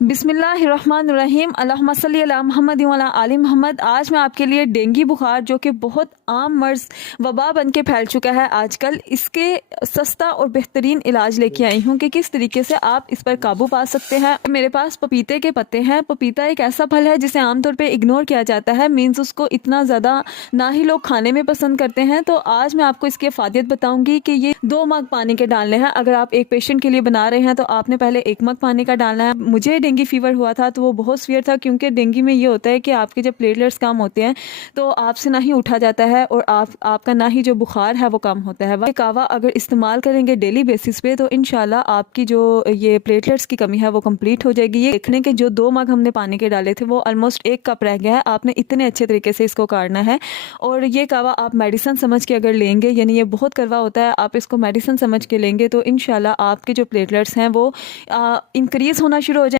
बिस्मिल्लाहिर्रहमानिर्रहीम अल्लाहुम्मा सल्ली अला मुहम्मद व अला आलि मुहम्मद। आज मैं आपके लिए डेंगू बुखार जो कि बहुत आम मर्ज़ वबा बन के फैल चुका है आजकल, इसके सस्ता और बेहतरीन इलाज लेके आई हूँ कि किस तरीके से आप इस पर काबू पा सकते हैं। मेरे पास पपीते के पत्ते हैं। पपीता एक ऐसा फल है जिसे आमतौर पे इग्नोर किया जाता है, मीन्स उसको इतना ज़्यादा ना ही लोग खाने में पसंद करते हैं। तो आज मैं आपको इसकी अफादियत बताऊँगी कि ये 2 मग पानी के डालने हैं। अगर आप एक पेशेंट के लिए बना रहे हैं तो आपने पहले 1 मग पानी का डालना है। मुझे डेंगू फीवर हुआ था तो वो बहुत सीवियर था, क्योंकि डेंगू में ये होता है कि आपके जब प्लेटलेट्स कम होते हैं तो आपसे ना ही उठा जाता है और आपका ना ही जो बुखार है वो कम होता है। ये कावा अगर इस्तेमाल करेंगे डेली बेसिस पे तो इंशाल्लाह आपकी जो ये प्लेटलेट्स की कमी है वो कंप्लीट हो जाएगी। ये देखने के जो 2 मग हमने पानी के डाले थे वो ऑलमोस्ट 1 कप रह गया है। आपने इतने अच्छे तरीके से इसको काटना है और ये कावा आप मेडिसिन समझ के अगर लेंगे, यानी ये बहुत कड़वा होता है, आप इसको मेडिसिन समझ के लेंगे तो इंशाल्लाह आपके जो प्लेटलेट्स हैं वो इंक्रीज़ होना शुरू हो जाए।